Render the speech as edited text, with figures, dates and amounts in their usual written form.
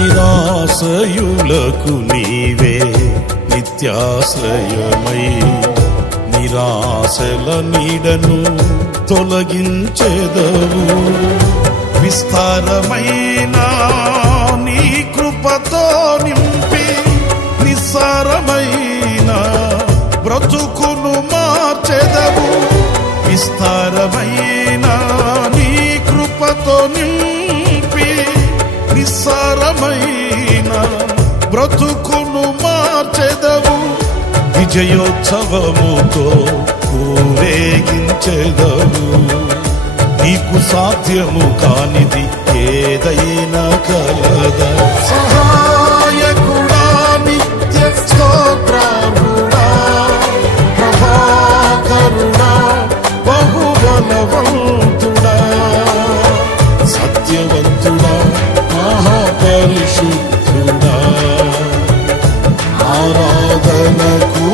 నిరాశయులకు నీవే నిత్యాశ్రయమై నిరాశల నీడను తొలగించెదవు. విస్తారమైన నీ కృపతో నింపి నిస్సారమైన బ్రతుకును మార్చెదవు. విస్తారమైన నీ కృపతో నింపి నిస్సారమైన బ్రతుకును మార్చెదవు. విజయోత్సవముతో ఊరేగించెదవు. నీకు సాధ్యము కానిది ఏదైనా కలదా? సహాయకుడా, నిత్య స్తోత్రార్హుడా, ప్రభాకరుడా, బహుబలవంతుడా, సత్యవంతుడా, మహాపరిశుద్ధుడా, ఆరాధనకు